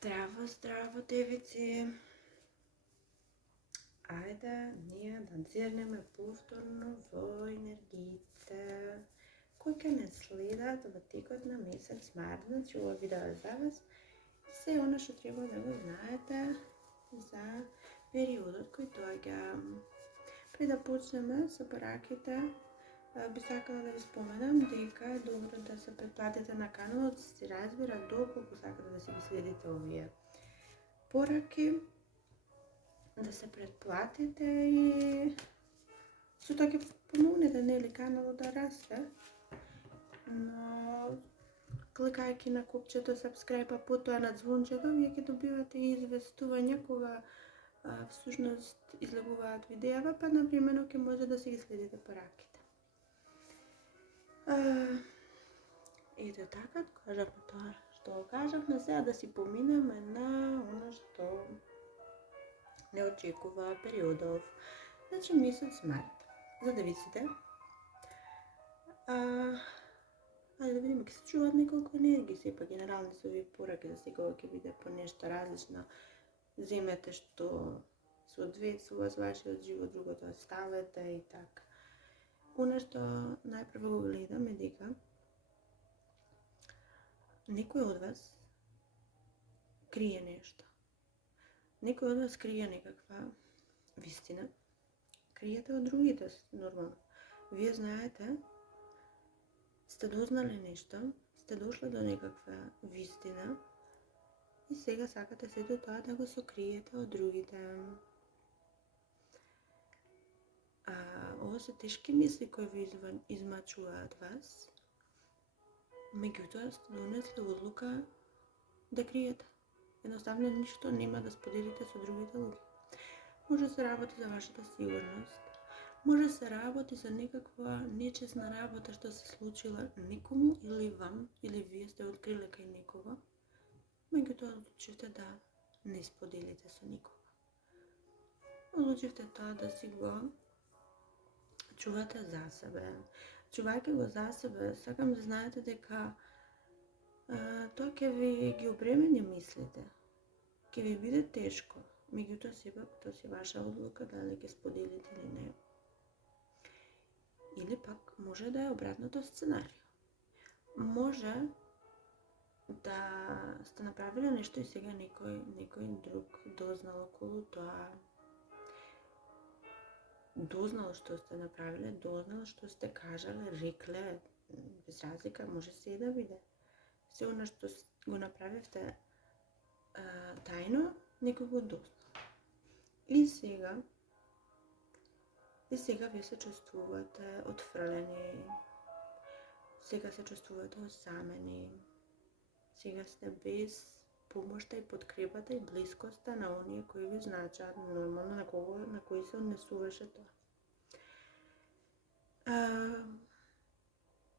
Здраво, здраво, девици! Ајде ние да дзернеме повторно во енергиите кои ќе не следат во текот на месец март. Значи, ова видео е за вас и се она што треба да го знаете за периодот кој доаѓа. Пред да почнеме со пораките, би сакала да ви споменам дека е добро да се претплатите на каналот, се разбира доколку сакате да си ги следите овие пораки, да се претплатите и со тоа ќе помогнете нели каналот да расте. Но кликајќи на копчето subscribe, а потоа на звончето, вие ќе добивате известувања кога всушност излегуваат видеа, па например ќе може да си ги следите пораките. Ето така, кажавме тоа што кажавме, сега да си поминеме на оно што не очекува периодов. Значи месец март. За девиците. Ајде да видиме, ќе се чуваат неколку енергии, сепак генерални се овие пораки, за секоја ќе биде по нешто различно. Земете што соодветствува со вашиот живот, другото оставете и така. Оно што најпрво го гледам е дека некој од вас крие нешто. Некој од вас крие некаква вистина. Криете од другите, нормално. Вие знаете, сте дознали нешто, сте дошли до некаква вистина и сега сакате сето тоа да го сокриете од другите. Ова се тешки мисли кои ви измачуваат вас, меѓутоа сте донесли одлука да криете. Едноставно ништо нема да споделите со другите луѓе. Може да се работи за вашата сигурност, може да се работи за некаква нечесна работа што се случила некому или вам, или вие сте откриле кај некого, меѓутоа одлучивте да не споделите со никого. Одлучивте тоа да си го чувате за себе. Чувајќи го за себе, сакам да знаете дека тоа ќе ви ги обремени мислите. Ќе ви биде тешко, меѓутоа сепак тоа си ваша одлука дали ќе споделите или не. Или пак може да е обратното сценарио. Може да сте направиле нешто и сега некој друг дознал околу тоа. Дознал што сте направиле, дознал што сте кажале, рекле, без разлика, може се и да биде. Се оно што го направивте тајно, некој го дознал. И сега вие се чувствувате отфрлени, сега се чувствувате осамени, сега сте без помошта и подкрепата и блискоста на оние кои ви значат, нормално на кои се однесуваше тоа.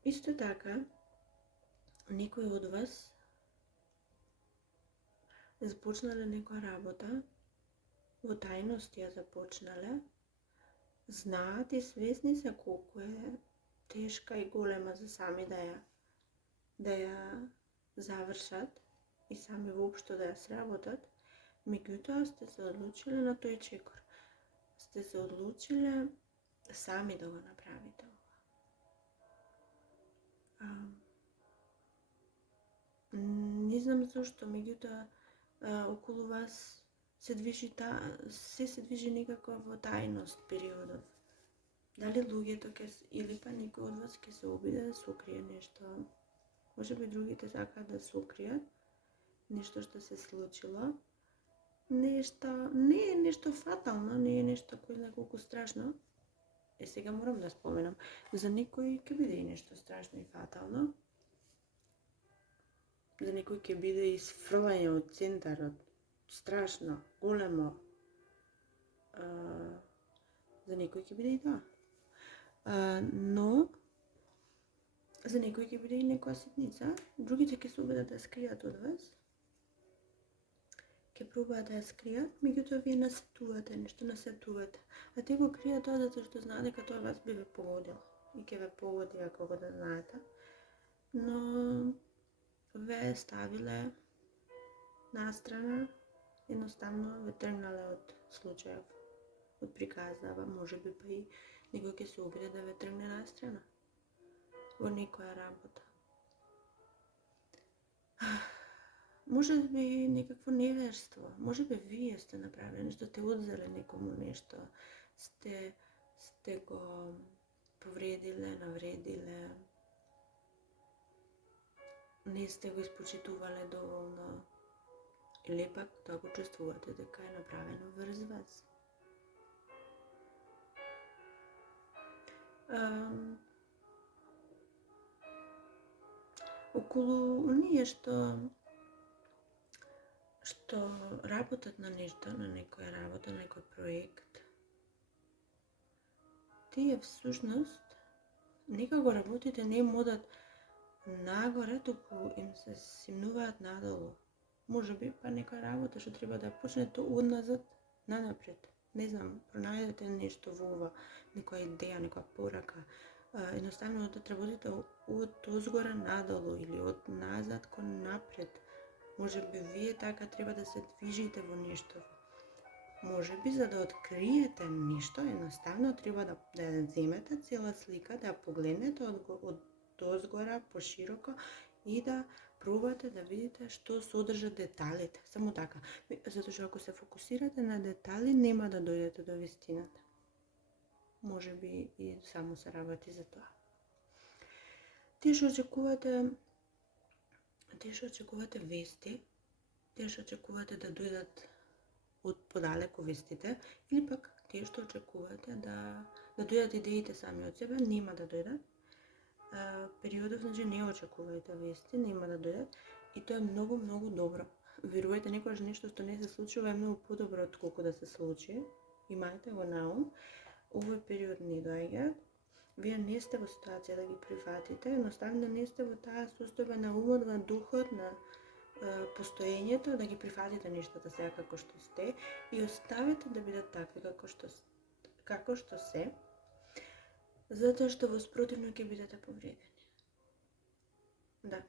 Исто така, некој од вас започнале некоја работа, во тајност ја започнале, знаат и свесни се колку е тешка и голема за сами да ја завршат и сами воопшто да ја сработат, меѓутоа сте се одлучиле на тој чекор. Сте се одлучиле сами да го направите ова. Не знам зашто, меѓутоа околу вас се движи некако во тајност периодов. Дали луѓето или па некој од вас ќе се обиде да сокрие нешто. Може би другите сакаат да сокријат нешто што се случило. Нешто, не е нешто фатално, не е нешто кој знае колку страшно. Сега морам да споменам, за некој ќе биде и нешто страшно и фатално. За некој ќе биде изфрлање од центарот, страшно, големо. За некој ќе биде и тоа. Но за некој ќе биде и некоја ситница, другите ќе се обидат да скријат од вас. Ќе пробаат да ја скријат, меѓутоа вие насетувате нешто, а те го кријат тоа затоа што знаат дека тоа вас би ве погодил и ќе ве погоди ако го да знаете. Но ве ставиле настрана, едноставно ве тргнале од случајов, од приказава, може би па и некој ќе се обиде да ве тргне настрана во некоја работа. Може би некакво неверство, може би вие сте направили нешто, сте одзеле некому нешто, сте го повредиле, навредиле, не сте го испочитувале доволно, или пак тоа го чувствувате дека е направено врз вас. Околу оние што работат на нешто, на некоја работа, на некој проект, тие всушност некако работите не им одат нагоре, туку им се симнуваат надолу. Може би па некоја работа што треба да почне то одназад, нанапред. Не знам, пронајдете нешто во ова, некоја идеја, некоја порака. Едноставно да работите од озгора надолу или од назад кон напред. Може би вие така треба да се движите во нешто. Може би за да откриете нешто, едноставно треба да ја земете цела слика, да ја погледнете од озгора пошироко и да пробате да видите што содржат деталите. Само така. Затоа што ако се фокусирате на детали, нема да дојдете до вистината. Може би и само се работи за тоа. Тие што очекувате вести, тие што очекувате да дојдат од подалеку вестите, или пак тие што очекувате да дојдат идеите сами од себе, нема да дојдат. Периодов, значи не очекувајте вести, нема да дојдат, и тоа е многу, многу добро. Верувајте, некогаш нешто што не се случува е многу подобро отколку да се случи. Имајте го на ум. Овој период не доаѓа. Вие не сте во ситуација да ги прифатите, едноставно не сте во таа состојба на умот, на духот, на постоењето, да ги прифатите нештата сега како што сте и оставете да бидат такви како што се, затоа што во спротивно ќе бидете повредени. Да.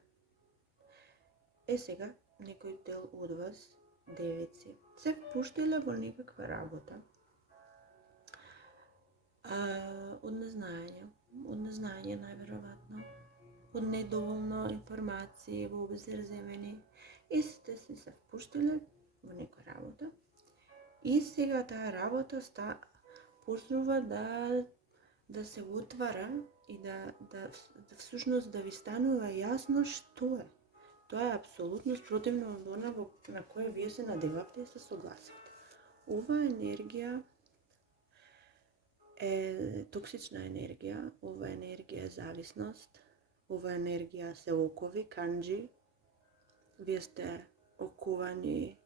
Сега, некој дел од вас, девици, се впуштиле во некаква работа од незнаење најверојатно, од недоволно информации во обзир земени, и сте се впуштиле во некоја работа и сега таа работа почнува да се отвара и да всушност да ви станува јасно што е. Тоа е апсолутно спротивно од она на кое вие се надевавте и се согласивте. Ова енергија е токсична енергија, ова енергија е зависност, ова енергија се окови, канџи, вие сте оковани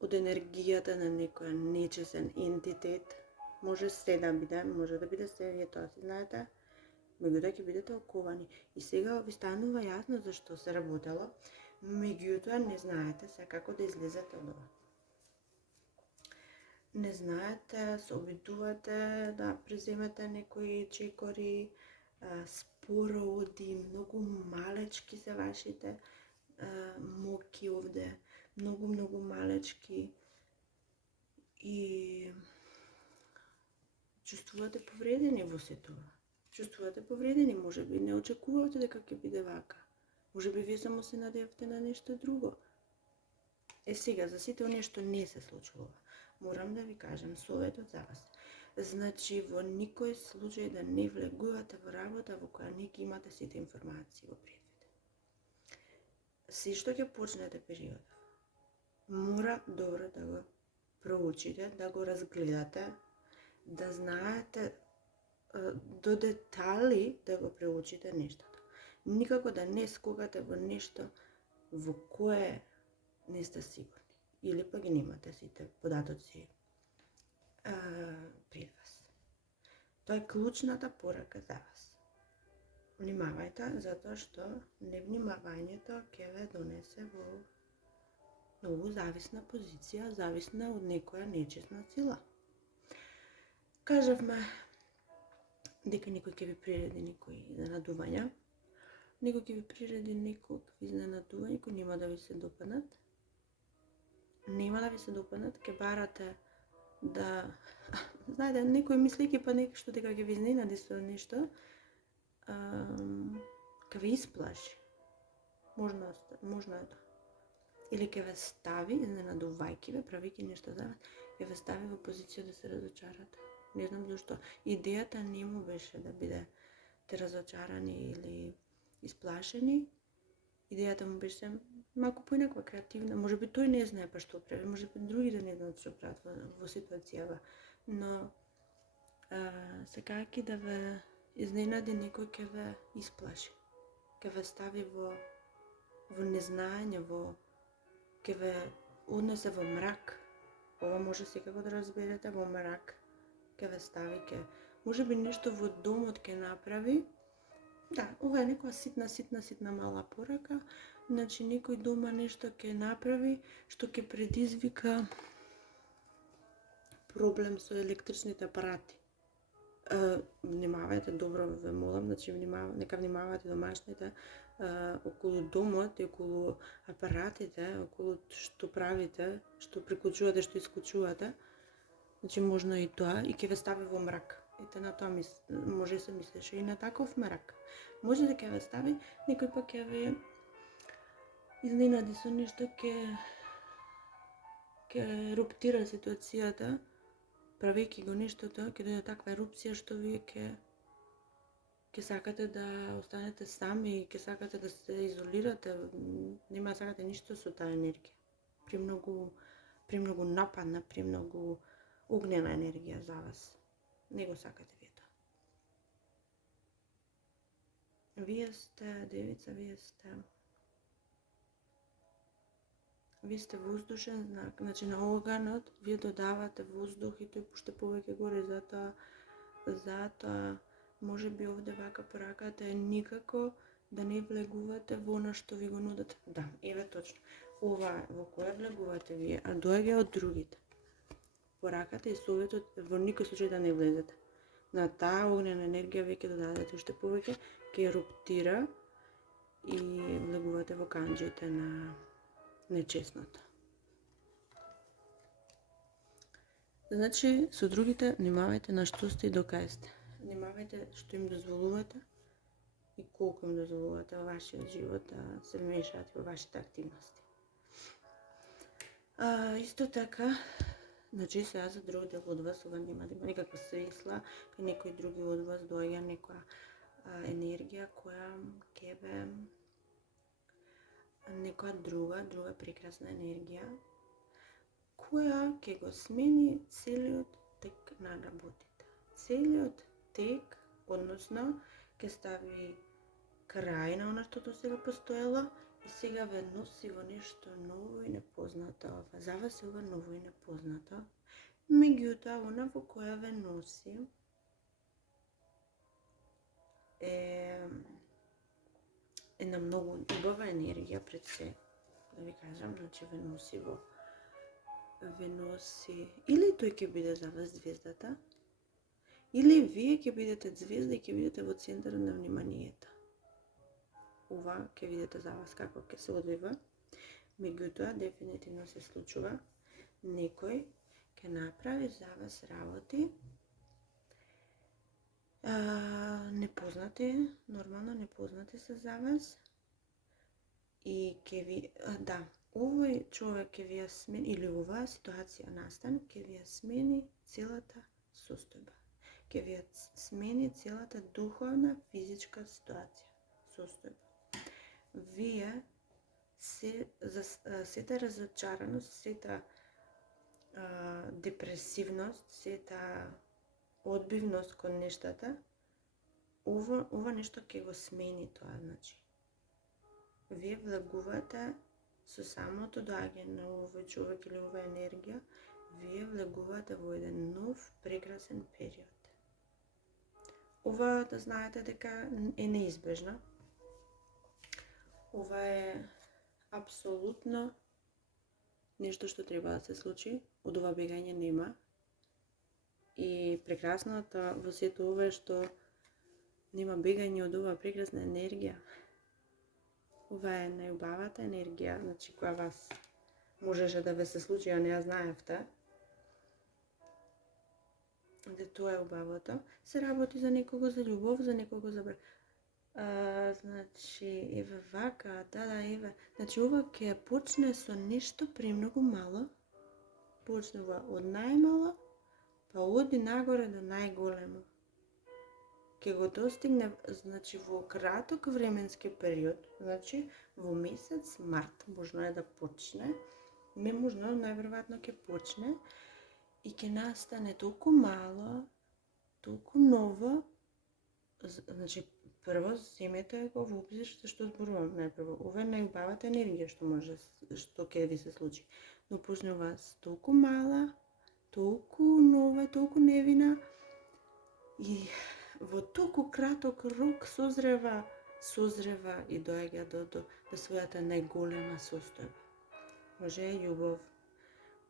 од енергијата на некој нечесен ентитет, може се да биде, може да биде се, вие тоа си знаете, меѓутоа ќе бидете оковани. И сега ви станува јасно зашто се работело, меѓутоа не знаете се како да излезете од ова. Не знаете, се обидувате да преземете некои чекори, споро оди, многу малечки се вашите моки овде, многу малечки, и чувствувате повредени во се тоа. Чувствувате повредени, може би не очекувате дека ќе биде вака. Може би вие само се надевате на нешто друго. Сега, за сите оние што не се случило, морам да ви кажам советот за вас. Значи, во никој случај да не влегувате во работа во која не ги имате сите информации во предвид. Се што ќе почнете периодов, мора добро да го проучите, да го разгледате, да знаете до детали да го преучите нештото. Никако да не скокате во нешто во кое не сте сигурни. Или пак ги немате сите податоци пред вас. Тоа е клучната порака за вас. Внимавајте, затоа што невнимавањето ќе ве донесе во многу зависна позиција, зависна од некоја нечесна сила. Кажавме дека некој ќе ви приреди некои занадувања, некој ќе ви приреди некој изненадување кои нема да ви се допаднат. Нема да ви се допаднат, ќе барате да... Знаете, некој мислејќи па нешто дека ќе ви изненади со нешто, ќе ви исплаши. Можно е тоа. Или ќе ве стави, изненадувајќи ве, правејќи нешто за вас, ќе ве стави во позиција да се разочарате. Не знам зашто. Идејата не му беше да бидете разочарани или исплашени. Идејата му беше малку поинаква, креативна. Можеби тој не знае па што прави, можеби другите не знаат што прават во ситуацијава. Но сакајќи да ве изненади, некој ќе ве исплаши. Ќе ве стави во незнаење, ќе ве однесе во мрак. Ова може секако да разберете, во мрак ќе ве стави, можеби нешто во домот ќе направи. Да, ова е некоја ситна мала порака. Значи некој дома нешто ќе направи што ќе предизвика проблем со електричните апарати. Внимавајте, добро ве молам, значи нека внимавате домашните околу домот и околу апаратите, околу што правите, што приклучувате, што исклучувате. Значи можно и тоа, и ќе ве стави во мрак. Ете на тоа може се мислеше и на таков мрак. Може да ќе ве стави, некој пак ќе ве изненади со нешто, ќе еруптира ситуацијата, правејќи го нештото, ќе дојде таква ерупција што вие ќе сакате да останете сами и ќе сакате да се изолирате, нема да сакате ништо со таа енергија. Премногу нападна, премногу огнена енергија за вас. Не го сакате вие тоа. Вие сте девица, вие сте воздушен знак, значи на оганот вие додавате воздух и тој пуште повеќе горе, затоа може би овде вака пораката е никако да не влегувате во она што ви го нудат. Да, еве точно. Ова во која влегувате вие, а доаѓа од другите. Пораката и советот во никој случај да не влезете. На таа огнена енергија вие ќе додадете уште повеќе, ќе еруптира и влегувате во канџите на нечеснота. Значи, со другите, внимавајте на што сте и докај сте. Внимавајте што им дозволувате и колку им дозволувате во вашиот живот да се вмешаат во вашите активности. Исто така, значи сега за друг дел од вас, ова нема да има никаква смисла, кај некој други од вас доаѓа некоја енергија која ќе бе некоја друга прекрасна енергија која ќе го смени целиот тек на работите. Целиот тек, односно, ќе стави крај на она што сега постоело и сега ве носи во нешто ново и непознато. За вас е ова ново и непознато. Меѓутоа, она во која ве носи една многу убава енергија пред се, да ви кажам, значи ве носи, или тој ќе биде за вас звездата, или вие ќе бидете звезда и ќе бидете во центарот на вниманието. Ова ќе видите за вас како ќе се одвива. Меѓутоа, дефинитивно се случува, некој ќе направи за вас работи непознати, нормално непознати се за вас и ќе ви, овој човек ќе ви ја смени, или оваа ситуација настан, ќе ви ја смени целата состојба. Ќе ви ја смени целата духовна, физичка состојба. Вие сета разочараност, сета депресивност, сета одбивност кон нештата, ова нешто ќе го смени тоа, значи. Вие влегувате со самото доаѓање на овој човек или оваа енергија, вие влегувате во еден нов, прекрасен период. Ова да знаете дека е неизбежно. Ова е апсолутно нешто што треба да се случи, од ова бегање нема. И прекрасното во сето ова е што нема бегање од оваа прекрасна енергија. Ова е најубавата енергија, значи која вас можеше да ве се случи, а не ја знаевте. Тоа е убавото. Се работи за некого за љубов, за некого за значи, еве вака, да, еве. Значи, ова ќе почне со нешто премногу мало. Почнува од најмало, па оди нагоре до најголемо. Ке го достигне, значи, во краток временски период, значи, во месец март можно е да почне, можно, најверојатно ќе почне и ќе настане толку мало, толку ново, значи, прво земете го во обзир што зборувам најпрво. Ова е најубавата енергија што ќе ви се случи. Но почнува толку мала, толку нова, толку невина и во толку краток рок созрева и доаѓа до својата најголема состојба. Може е љубов,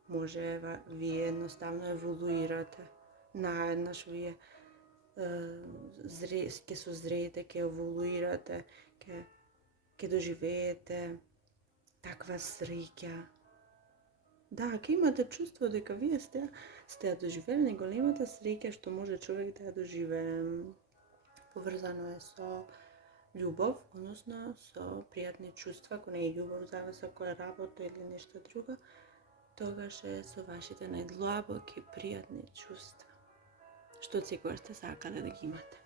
може вие едноставно еволуирате. Наеднаш вие ќе созреете, ќе еволуирате, ќе доживеете таква среќа. Да, ќе имате чувство дека вие сте ја доживели најголемата среќа што може човек да ја доживее. Поврзано е со љубов, односно со пријатни чувства, ако не е љубов за вас, ако е работа или нешто друго, тогаш е со вашите најдлабоки пријатни чувства, што секогаш сте сакале да ги имате.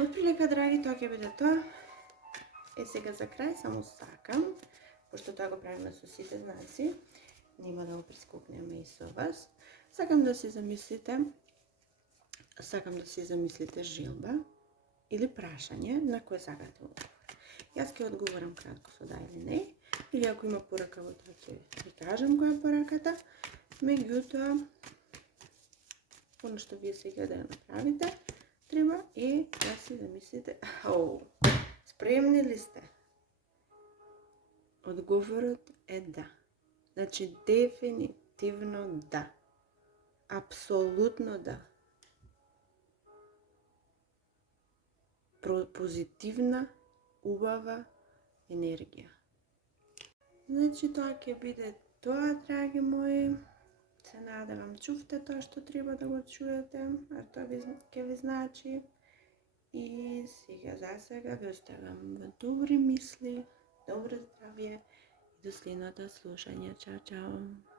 Отприлика, драги, тоа ќе биде тоа. Сега за крај само сакам, пошто тоа го правиме со сите знаци, нема да го прескокнеме и со вас. Сакам да си замислите желба или прашање на кој сакате одговор. Јас ќе одговорам кратко со да или не, или ако има порака во тоа ќе ви кажам која е пораката. Меѓутоа, оно што вие сега да ја направите, треба и да си замислите. Спремни ли сте? Одговорот е да. Значи, дефинитивно да. Апсолутно да. Позитивна, убава енергија. Значи, тоа ќе биде тоа, драги мои. Се надевам чувте тоа што треба да го чуете, а тоа ќе ви значи. И сега за сега ви оставам во добри мисли, добро здравје и до следното слушање. Чао, чао!